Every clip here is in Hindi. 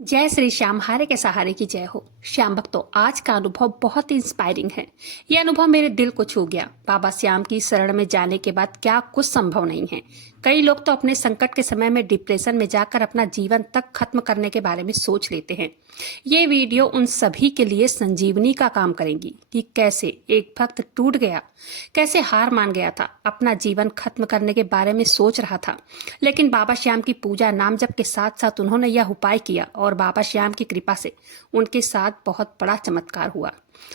जय श्री श्याम, हारे के सहारे की जय हो। श्याम भक्तों, आज का अनुभव बहुत ही इंस्पायरिंग है। यह अनुभव मेरे दिल को छू गया। बाबा श्याम की शरण में जाने के बाद क्या कुछ संभव नहीं है। कई लोग तो अपने संकट के समय में डिप्रेशन में जाकर अपना जीवन तक खत्म करने के बारे में सोच लेते हैं। ये वीडियो उन सभी के लिए संजीवनी का काम करेंगी कि कैसे एक भक्त टूट गया, कैसे हार मान गया था, अपना जीवन खत्म करने के बारे में सोच रहा था, लेकिन बाबा श्याम की पूजा नाम जप के साथ साथ उन्होंने यह उपाय किया और बाबा श्याम की कृपा से उनके साथ बहुत बड़ा चमत्कार हुआ।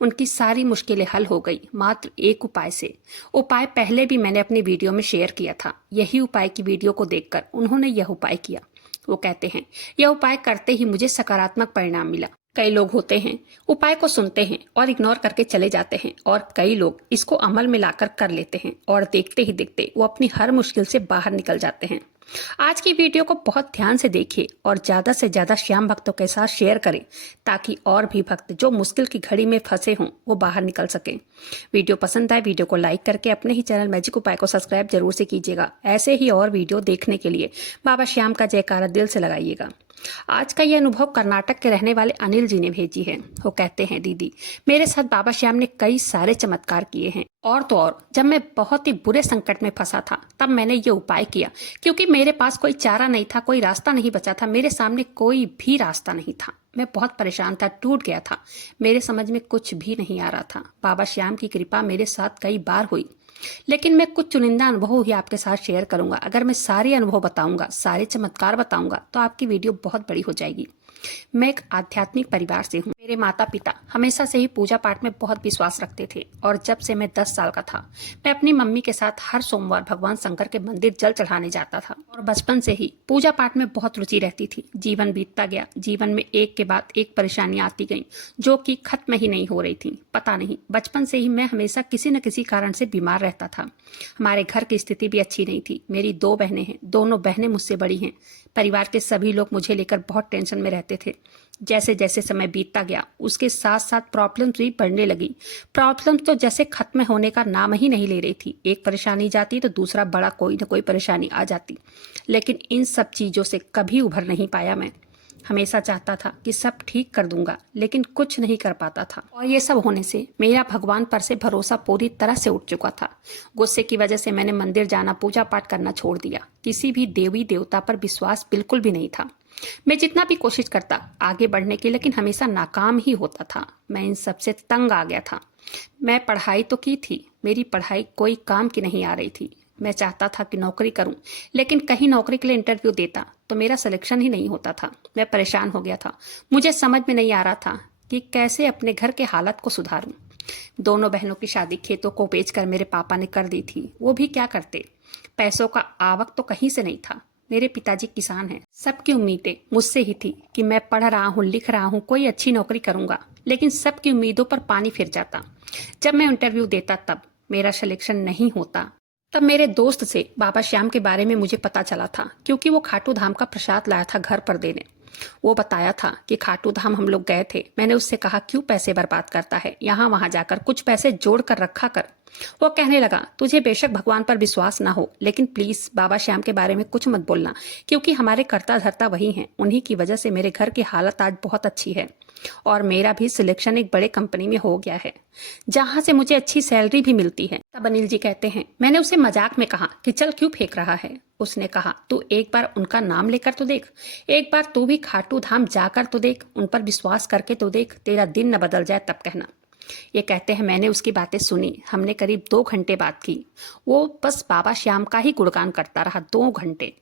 उनकी सारी मुश्किलें हल हो गई मात्र एक उपाय से। उपाय पहले भी मैंने अपनी वीडियो में शेयर किया था। यही उपाय की वीडियो को देखकर उन्होंने यह उपाय किया। वो कहते हैं, यह उपाय करते ही मुझे सकारात्मक परिणाम मिला। कई लोग होते हैं, उपाय को सुनते हैं और इग्नोर करके चले जाते हैं, और कई लोग इसको अमल में लाकर कर लेते हैं और देखते ही देखते वो अपनी हर मुश्किल से बाहर निकल जाते हैं। आज की वीडियो को बहुत ध्यान से देखिए और ज़्यादा से ज़्यादा श्याम भक्तों के साथ शेयर करें, ताकि और भी भक्त जो मुश्किल की घड़ी में फंसे हों वो बाहर निकल सकें। वीडियो पसंद आए वीडियो को लाइक करके अपने ही चैनल मैजिक उपाय को सब्सक्राइब जरूर से कीजिएगा। ऐसे ही और वीडियो देखने के लिए बाबा श्याम का जयकारा दिल से लगाइएगा। आज का यह अनुभव कर्नाटक के रहने वाले अनिल जी ने भेजी है। वो कहते हैं, दीदी मेरे साथ बाबा श्याम ने कई सारे चमत्कार किए हैं, और तो और जब मैं बहुत ही बुरे संकट में फंसा था तब मैंने ये उपाय किया, क्योंकि मेरे पास कोई चारा नहीं था, कोई रास्ता नहीं बचा था। मेरे सामने कोई भी रास्ता नहीं था। मैं बहुत परेशान था, टूट गया था। मेरे समझ में कुछ भी नहीं आ रहा था। बाबा श्याम की कृपा मेरे साथ कई बार हुई, लेकिन मैं कुछ चुनिंदा अनुभव ही आपके साथ शेयर करूंगा। अगर मैं सारे अनुभव बताऊंगा, सारे चमत्कार बताऊंगा, तो आपकी वीडियो बहुत बड़ी हो जाएगी। मैं एक आध्यात्मिक परिवार से हूँ। मेरे माता पिता हमेशा से ही पूजा पाठ में बहुत विश्वास रखते थे, और जब से मैं 10 साल का था मैं अपनी मम्मी के साथ हर सोमवार भगवान शंकर के मंदिर जल चढ़ाने जाता था, और बचपन से ही पूजा पाठ में बहुत रुचि रहती थी। जीवन बीतता गया, जीवन में एक के बाद एक परेशानियां आती गईं, जो कि खत्म ही नहीं हो रही थी। पता नहीं, बचपन से ही मैं हमेशा किसी न किसी कारण से बीमार रहता था। हमारे घर की स्थिति भी अच्छी नहीं थी। मेरी 2 बहनें हैं, दोनों बहनें मुझसे बड़ी हैं। परिवार के सभी लोग मुझे लेकर बहुत टेंशन में रहते थे। जैसे जैसे समय बीतता गया उसके साथ साथ प्रॉब्लम्स भी बढ़ने लगी। प्रॉब्लम तो जैसे खत्म होने का नाम ही नहीं ले रही थी। एक परेशानी जाती तो दूसरा बड़ा कोई न कोई परेशानी आ जाती, लेकिन इन सब चीज़ों से कभी उभर नहीं पाया। मैं हमेशा चाहता था कि सब ठीक कर दूंगा, लेकिन कुछ नहीं कर पाता था, और ये सब होने से मेरा भगवान पर से भरोसा पूरी तरह से उठ चुका था। गुस्से की वजह से मैंने मंदिर जाना, पूजा पाठ करना छोड़ दिया। किसी भी देवी देवता पर विश्वास बिल्कुल भी नहीं था। मैं जितना भी कोशिश करता आगे बढ़ने की, लेकिन हमेशा नाकाम ही होता था। मैं इन सब से तंग आ गया था। मैं पढ़ाई तो की थी, मेरी पढ़ाई कोई काम की नहीं आ रही थी। मैं चाहता था कि नौकरी करूं, लेकिन कहीं नौकरी के लिए इंटरव्यू देता तो मेरा सिलेक्शन ही नहीं होता था। मैं परेशान हो गया था। मुझे समझ में नहीं आ रहा था कि कैसे अपने घर के हालत को सुधारूं। दोनों बहनों की शादी खेतों को बेचकर मेरे पापा ने कर दी थी। वो भी क्या करते, पैसों का आवक तो कहीं से नहीं था। मेरे पिताजी किसान हैं। सबकी उम्मीदें मुझसे ही थी कि मैं पढ़ रहा हूँ, लिख रहा हूँ, कोई अच्छी नौकरी करूंगा, लेकिन सबकी उम्मीदों पर पानी फिर जाता। जब मैं इंटरव्यू देता तब मेरा सिलेक्शन नहीं होता। तब मेरे दोस्त से बाबा श्याम के बारे में मुझे पता चला था, क्योंकि वो खाटू धाम का प्रसाद लाया था घर पर देने। वो बताया था कि खाटू धाम हम लोग गए थे। मैंने उससे कहा, क्यों पैसे बर्बाद करता है, यहाँ वहां जाकर कुछ पैसे जोड़ कर रखा कर। वो कहने लगा, तुझे बेशक भगवान पर विश्वास ना हो, लेकिन प्लीज बाबा श्याम के बारे में कुछ मत बोलना, क्योंकि हमारे कर्ता धर्ता वही हैं। उन्हीं की वजह से मेरे घर की हालत आज बहुत अच्छी है, और मेरा भी सिलेक्शन एक बड़े कंपनी में हो गया है, जहां से मुझे अच्छी सैलरी भी मिलती है। तब अनिल जी कहते हैं, मैंने उसे मजाक में कहा कि चल क्यों फेंक रहा है। उसने कहा, तू एक बार उनका नाम लेकर तो देख, एक बार तू भी खाटू धाम जाकर तो देख, उन पर विश्वास करके तो देख, तेरा दिन न बदल जाए तब कहना। ये कहते हैं, मैंने उसकी बातें सुनी। हमने करीब 2 घंटे बात की। वो बस बाबा श्याम का ही गुणगान करता रहा 2 घंटे।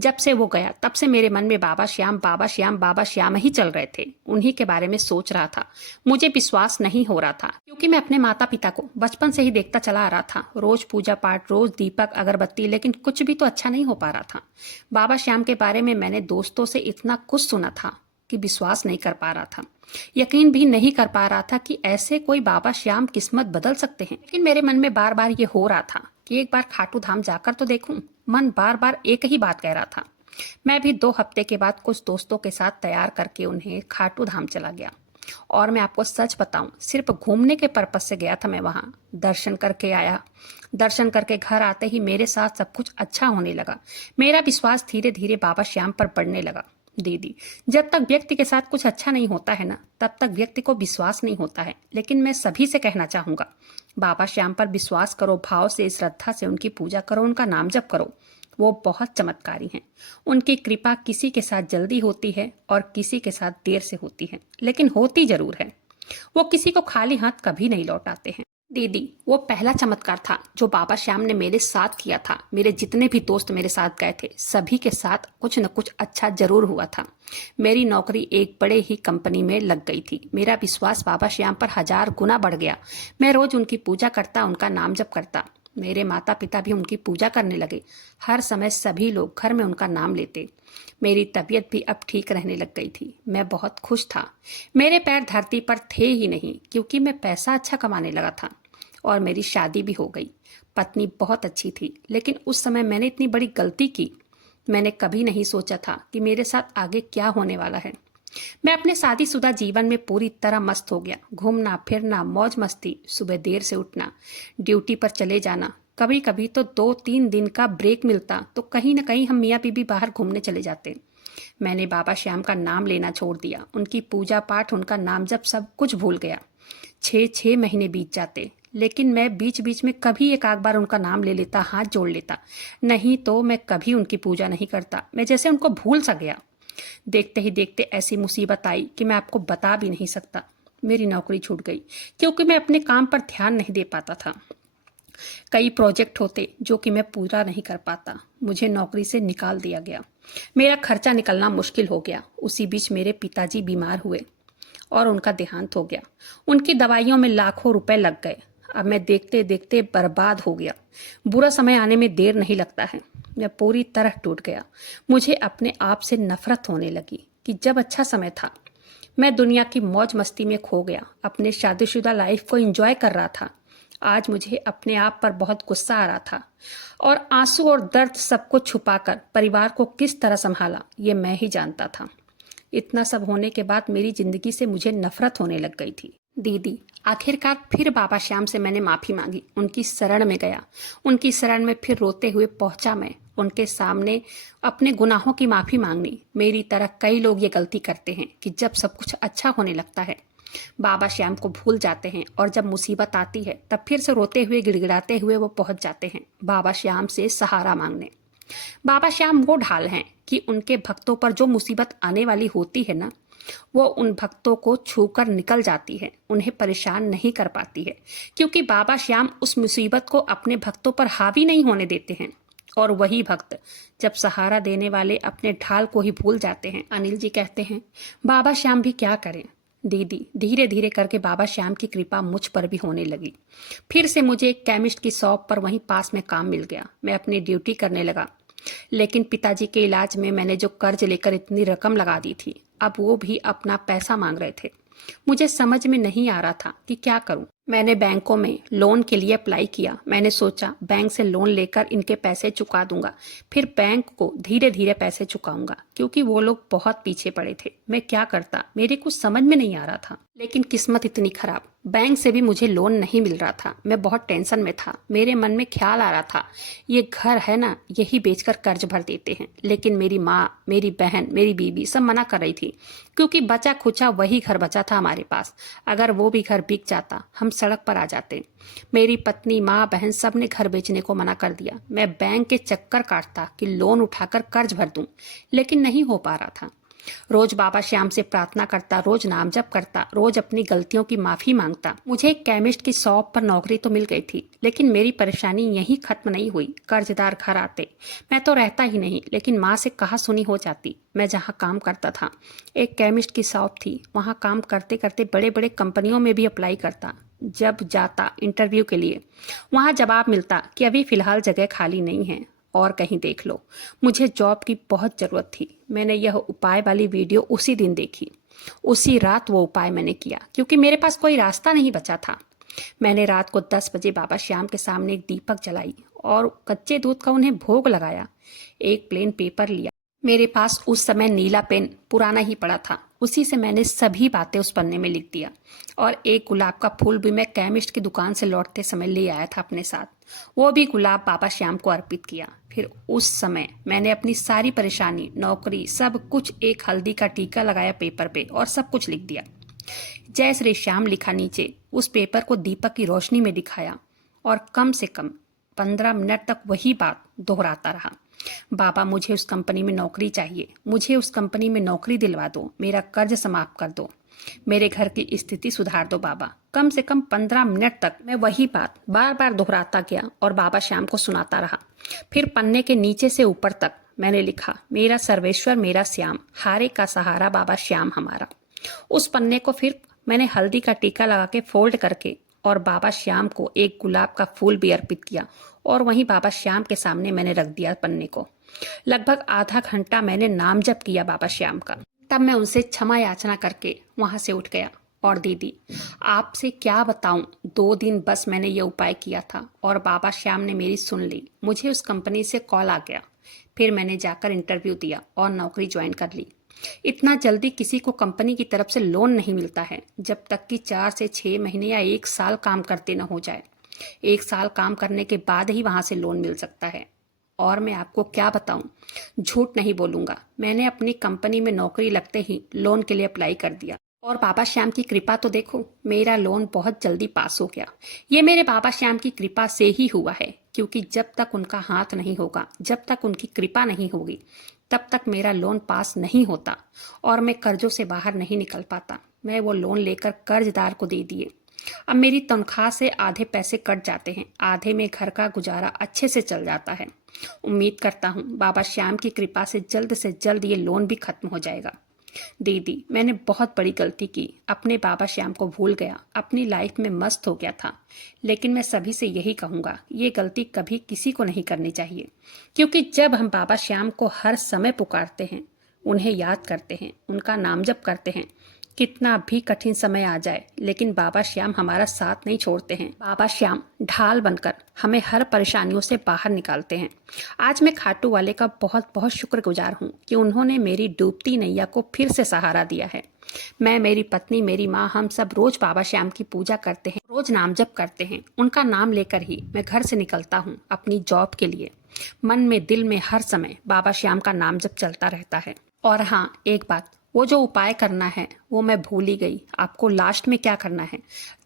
जब से वो गया तब से मेरे मन में बाबा श्याम बाबा श्याम बाबा श्याम ही चल रहे थे। उन्हीं के बारे में सोच रहा था। मुझे विश्वास नहीं हो रहा था, क्योंकि मैं अपने माता पिता को बचपन से ही देखता चला आ रहा था। रोज पूजा पाठ, रोज दीपक अगरबत्ती, लेकिन कुछ भी तो अच्छा नहीं हो पा रहा था। बाबा श्याम के बारे में मैंने दोस्तों से इतना कुछ सुना था कि विश्वास नहीं कर पा रहा था। यकीन भी नहीं कर पा रहा था कि ऐसे कोई बाबा श्याम किस्मत बदल सकते हैं। लेकिन मेरे मन में बार बार ये हो रहा था कि एक बार खाटू धाम जाकर तो देखूं। मन बार बार एक ही बात कह रहा था। मैं भी 2 हफ्ते के बाद कुछ दोस्तों के साथ तैयार करके उन्हें खाटू धाम चला गया। और मैं आपको सच बताऊं, सिर्फ घूमने के पर्पज से गया था मैं वहां। दर्शन करके आया। दर्शन करके घर आते ही मेरे साथ सब कुछ अच्छा होने लगा। मेरा विश्वास धीरे धीरे बाबा श्याम पर बढ़ने लगा। दीदी, जब तक व्यक्ति के साथ कुछ अच्छा नहीं होता है ना, तब तक व्यक्ति को विश्वास नहीं होता है। लेकिन मैं सभी से कहना चाहूंगा, बाबा श्याम पर विश्वास करो, भाव से, श्रद्धा से उनकी पूजा करो, उनका नाम जप करो। वो बहुत चमत्कारी हैं। उनकी कृपा किसी के साथ जल्दी होती है और किसी के साथ देर से होती है, लेकिन होती जरूर है। वो किसी को खाली हाथ कभी नहीं लौटाते हैं। दीदी, वो पहला चमत्कार था जो बाबा श्याम ने मेरे साथ किया था। मेरे जितने भी दोस्त मेरे साथ गए थे, सभी के साथ कुछ न कुछ अच्छा जरूर हुआ था। मेरी नौकरी एक बड़े ही कंपनी में लग गई थी। मेरा विश्वास बाबा श्याम पर 1000 गुना बढ़ गया। मैं रोज उनकी पूजा करता, उनका नाम जप करता। मेरे माता पिता भी उनकी पूजा करने लगे। हर समय सभी लोग घर में उनका नाम लेते। मेरी तबीयत भी अब ठीक रहने लग गई थी। मैं बहुत खुश था। मेरे पैर धरती पर थे ही नहीं, क्योंकि मैं पैसा अच्छा कमाने लगा था और मेरी शादी भी हो गई। पत्नी बहुत अच्छी थी, लेकिन उस समय मैंने इतनी बड़ी गलती की। मैंने कभी नहीं सोचा था कि मेरे साथ आगे क्या होने वाला है। मैं अपने शादीशुदा जीवन में पूरी तरह मस्त हो गया। घूमना फिरना, मौज मस्ती, सुबह देर से उठना, ड्यूटी पर चले जाना। कभी कभी तो 2-3 दिन का ब्रेक मिलता तो कहीं न कहीं हम मियाँ बीबी बाहर घूमने चले जाते। मैंने बाबा श्याम का नाम लेना छोड़ दिया। उनकी पूजा पाठ, उनका नाम जप सब कुछ भूल गया। 6-6 महीने बीत जाते, लेकिन मैं बीच बीच में कभी एक आध बार उनका नाम ले लेता, हाथ जोड़ लेता। नहीं तो मैं कभी उनकी पूजा नहीं करता। मैं जैसे उनको भूल सा गया। देखते ही देखते ऐसी मुसीबत आई कि मैं आपको बता भी नहीं सकता। मेरी नौकरी छूट गई, क्योंकि मैं अपने काम पर ध्यान नहीं दे पाता था। कई प्रोजेक्ट होते जो कि मैं पूरा नहीं कर पाता। मुझे नौकरी से निकाल दिया गया। मेरा खर्चा निकलना मुश्किल हो गया। उसी बीच मेरे पिताजी बीमार हुए और उनका देहांत हो गया। उनकी दवाइयों में लाखों रुपए लग गए। अब मैं देखते देखते बर्बाद हो गया। बुरा समय आने में देर नहीं लगता है। मैं पूरी तरह टूट गया। मुझे अपने आप से नफरत होने लगी कि जब अच्छा समय था, मैं दुनिया की मौज मस्ती में खो गया, अपने शादीशुदा लाइफ को एंजॉय कर रहा था। आज मुझे अपने आप पर बहुत गुस्सा आ रहा था और आंसू और दर्द सबको छुपाकर परिवार को किस तरह संभाला, ये मैं ही जानता था। इतना सब होने के बाद मेरी जिंदगी से मुझे नफरत होने लग गई थी। दीदी, आखिरकार फिर बाबा श्याम से मैंने माफी मांगी। उनकी शरण में गया। उनकी शरण में फिर रोते हुए पहुंचा मैं उनके सामने अपने गुनाहों की माफी मांगनी। मेरी तरह कई लोग ये गलती करते हैं कि जब सब कुछ अच्छा होने लगता है, बाबा श्याम को भूल जाते हैं और जब मुसीबत आती है तब फिर से रोते हुए गिड़गिड़ाते हुए वो पहुंच जाते हैं बाबा श्याम से सहारा मांगने। बाबा श्याम वो ढाल हैं कि उनके भक्तों पर जो मुसीबत आने वाली होती है ना, वो उन भक्तों को छूकर निकल जाती है, उन्हें परेशान नहीं कर पाती है, क्योंकि बाबा श्याम उस मुसीबत को अपने भक्तों पर हावी नहीं होने देते हैं। और वही भक्त जब सहारा देने वाले अपने ढाल को ही भूल जाते हैं। अनिल जी कहते हैं, बाबा श्याम भी क्या करें। दीदी, धीरे धीरे करके बाबा श्याम की कृपा मुझ पर भी होने लगी। फिर से मुझे एक केमिस्ट की शॉप पर वहीं पास में काम मिल गया। मैं अपनी ड्यूटी करने लगा। लेकिन पिताजी के इलाज में मैंने जो कर्ज लेकर इतनी रकम लगा दी थी, अब वो भी अपना पैसा मांग रहे थे। मुझे समझ में नहीं आ रहा था कि क्या करूं। मैंने बैंकों में लोन के लिए अप्लाई किया। मैंने सोचा बैंक से लोन लेकर इनके पैसे चुका दूंगा, फिर बैंक को धीरे धीरे पैसे चुकाऊंगा, क्योंकि वो लोग बहुत पीछे पड़े थे। मैं क्या करता, मेरे कुछ समझ में नहीं आ रहा था। लेकिन किस्मत इतनी खराब, बैंक से भी मुझे लोन नहीं मिल रहा था। मैं बहुत टेंशन में था। मेरे मन में ख्याल आ रहा था, ये घर है ना, यही बेचकर कर्ज भर देते हैं। लेकिन मेरी माँ, मेरी बहन, मेरी बीवी सब मना कर रही थी, क्योंकि बचा खुचा वही घर बचा था हमारे पास। अगर वो भी घर बिक जाता, हम सड़क पर आ जाते। मेरी पत्नी, माँ, बहन सब ने घर बेचने को मना कर दिया। मैं बैंक के चक्कर काटता कि लोन उठाकर कर्ज भर दूं, लेकिन नहीं हो पा रहा था। रोज बाबा श्याम से प्रार्थना करता, रोज नाम जप करता, रोज अपनी गलतियों की माफी मांगता। मुझे एक केमिस्ट की शॉप पर नौकरी तो मिल गई थी, लेकिन मेरी परेशानी यहीं खत्म नहीं हुई। कर्जदार घर आते, मैं तो रहता ही नहीं, लेकिन माँ से कहा सुनी हो जाती। मैं जहाँ काम करता था, एक केमिस्ट की शॉप थी, वहाँ काम करते करते बड़े बड़े कंपनियों में भी अप्लाई करता। जब जाता इंटरव्यू के लिए, वहाँ जवाब मिलता कि अभी फिलहाल जगह खाली नहीं है और कहीं देख लो। मुझे जॉब की बहुत ज़रूरत थी। मैंने यह उपाय वाली वीडियो उसी दिन देखी। उसी रात वो उपाय मैंने किया, क्योंकि मेरे पास कोई रास्ता नहीं बचा था। मैंने रात को 10 बजे बाबा श्याम के सामने एक दीपक जलाई और कच्चे दूध का उन्हें भोग लगाया। एक प्लेन पेपर लिया। मेरे पास उस समय नीला पेन पुराना ही पड़ा था उसी से मैंने सभी बातें उस पन्ने में लिख दिया। और एक गुलाब का फूल भी मैं केमिस्ट की दुकान से लौटते समय ले आया था अपने साथ। वो भी गुलाब बाबा श्याम को अर्पित किया। फिर उस समय मैंने अपनी सारी परेशानी, नौकरी, सब कुछ एक हल्दी का टीका लगाया पेपर पे और सब कुछ लिख दिया। जय श्री श्याम लिखा नीचे। उस पेपर को दीपक की रोशनी में दिखाया और कम से कम 15 मिनट तक वही बात दोहराता रहा। बाबा, मुझे उस कंपनी में नौकरी चाहिए, मुझे उस कंपनी में नौकरी दिलवा दो, मेरा कर्ज समाप्त कर दो, मेरे घर की स्थिति सुधार दो बाबा। कम से कम 15 मिनट तक मैं वही बात बार बार दोहराता गया और बाबा श्याम को सुनाता रहा। फिर पन्ने के नीचे से ऊपर तक मैंने लिखा, मेरा सर्वेश्वर मेरा श्याम, हारे का सहारा बाबा श्याम हमारा। उस पन्ने को फिर मैंने हल्दी का टीका लगा के फोल्ड करके और बाबा श्याम को एक गुलाब का फूल भी अर्पित किया और वहीं बाबा श्याम के सामने मैंने रख दिया पन्ने को। लगभग आधा घंटा मैंने नाम जप किया बाबा श्याम का। तब मैं उनसे क्षमा याचना करके वहां से उठ गया। और दीदी, आपसे क्या बताऊं, 2 दिन बस मैंने ये उपाय किया था और बाबा श्याम ने मेरी सुन ली। मुझे उस कंपनी से कॉल आ गया। फिर मैंने जाकर इंटरव्यू दिया और नौकरी ज्वाइन कर ली। इतना जल्दी किसी को कंपनी की तरफ से लोन नहीं मिलता है जब तक कि 4 से 6 महीने या 1 साल काम करते न हो जाए। 1 साल काम करने के बाद ही वहां से लोन मिल सकता है। और मैं आपको क्या बताऊं, झूठ नहीं बोलूंगा, मैंने अपनी कंपनी में नौकरी लगते ही लोन के लिए अप्लाई कर दिया। और बाबा श्याम की कृपा तो देखो, मेरा लोन बहुत जल्दी पास हो गया। ये मेरे बाबा श्याम की कृपा से ही हुआ है, क्योंकि जब तक उनका हाथ नहीं होगा, जब तक उनकी कृपा नहीं होगी, तब तक मेरा लोन पास नहीं होता और मैं कर्जों से बाहर नहीं निकल पाता। मैं वो लोन लेकर कर्जदार को दे दिए। अब मेरी तनख्वाह से आधे पैसे कट जाते हैं, आधे में घर का गुजारा अच्छे से चल जाता है। उम्मीद करता हूँ बाबा श्याम की कृपा से जल्द ये लोन भी खत्म हो जाएगा। दीदी, मैंने बहुत बड़ी गलती की, अपने बाबा श्याम को भूल गया, अपनी लाइफ में मस्त हो गया था। लेकिन मैं सभी से यही कहूँगा, ये गलती कभी किसी को नहीं करनी चाहिए, क्योंकि जब हम बाबा श्याम को हर समय पुकारते हैं, उन्हें याद करते हैं, उनका नाम जप करते हैं, कितना भी कठिन समय आ जाए, लेकिन बाबा श्याम हमारा साथ नहीं छोड़ते हैं। बाबा श्याम ढाल बनकर हमें हर परेशानियों से बाहर निकालते हैं। आज मैं खाटू वाले का बहुत बहुत शुक्रगुजार हूँ कि उन्होंने मेरी डूबती नैया को फिर से सहारा दिया है। मैं, मेरी पत्नी, मेरी माँ, हम सब रोज बाबा श्याम की पूजा करते हैं, रोज नाम जप करते हैं। उनका नाम लेकर ही मैं घर से निकलता हूँ अपनी जॉब के लिए। मन में, दिल में हर समय बाबा श्याम का नाम जप चलता रहता है। और हाँ, एक बात, वो जो उपाय करना है वो मैं भूल ही गई। आपको लास्ट में क्या करना है,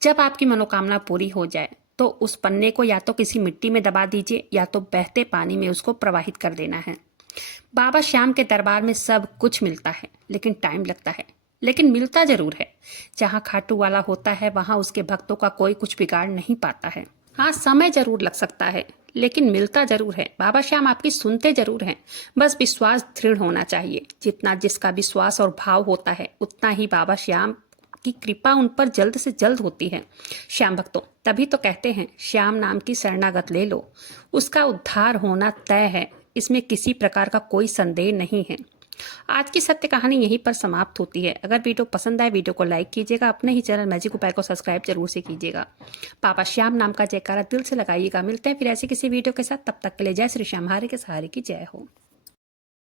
जब आपकी मनोकामना पूरी हो जाए तो उस पन्ने को या तो किसी मिट्टी में दबा दीजिए या तो बहते पानी में उसको प्रवाहित कर देना है। बाबा श्याम के दरबार में सब कुछ मिलता है, लेकिन टाइम लगता है, लेकिन मिलता जरूर है। जहाँ खाटू वाला होता है वहाँ उसके भक्तों का कोई कुछ बिगाड़ नहीं पाता है। हाँ, समय जरूर लग सकता है, लेकिन मिलता जरूर है। बाबा श्याम आपकी सुनते जरूर हैं, बस विश्वास दृढ़ होना चाहिए। जितना जिसका विश्वास और भाव होता है, उतना ही बाबा श्याम की कृपा उन पर जल्द से जल्द होती है। श्याम भक्तों, तभी तो कहते हैं, श्याम नाम की शरणागत ले लो, उसका उद्धार होना तय है। इसमें किसी प्रकार का कोई संदेह नहीं है। आज की सत्य कहानी यहीं पर समाप्त होती है। अगर वीडियो पसंद आए, वीडियो को लाइक कीजिएगा, अपने ही चैनल मैजिक उपाय को सब्सक्राइब जरूर से कीजिएगा। बाबा श्याम नाम का जयकारा दिल से लगाइएगा। मिलते हैं फिर ऐसी किसी वीडियो के साथ, तब तक के लिए जय श्री श्याम, हारे के सहारे की जय हो।